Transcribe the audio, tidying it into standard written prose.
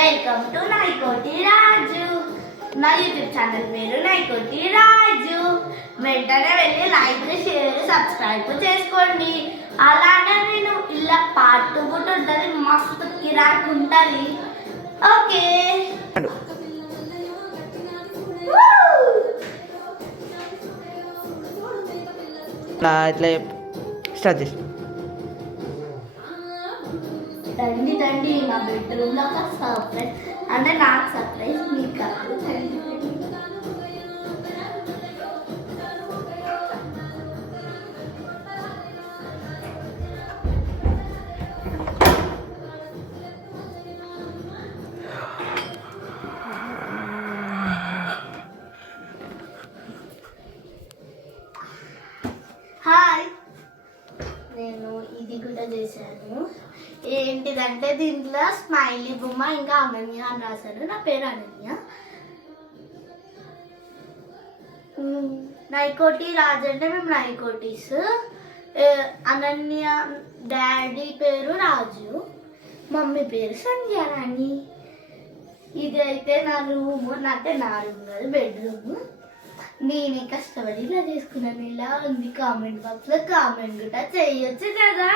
Welcome to నైకోటి రాజు. నా YouTube channel పేరు నైకోటి రాజు. వెంటనే వెళ్ళి లైక్, షేర్, సబ్స్క్రైబ్ చేసుకోండి. అలానే నేను ఇలా పార్ట్ కూడా ఉంటుంది, మస్తు కిరాక్ ఉంటుంది. ఓకే, ఇట్లా స్టార్ట్ చేసి తండి తండి మా బెడ్రూమ్ లో ఒక సర్ప్రైజ్, అంటే నాకు సర్ప్రైజ్, మీకు కాదు. హాయ్, నేను ఇది కూడా చేశాను. ఏంటిదంటే దీంట్లో స్మైలీ బొమ్మ, ఇంకా అనన్య అని రాశాను. నా పేరు అనన్య. నైకోటి రాజు అంటే మేము నైకోటీస్. అనన్య డాడీ పేరు రాజు, మమ్మీ పేరు సంధ్యారాణి. ఇది అయితే నా రూమ్, అంటే నా రూమ్ కాదు, బెడ్రూమ్. నేనే కష్టపడి ఇలా చేసుకున్నాను. ఇలా ఉంది. కామెంట్ బాక్స్ లో కామెంట్ కూడా చేయొచ్చు కదా.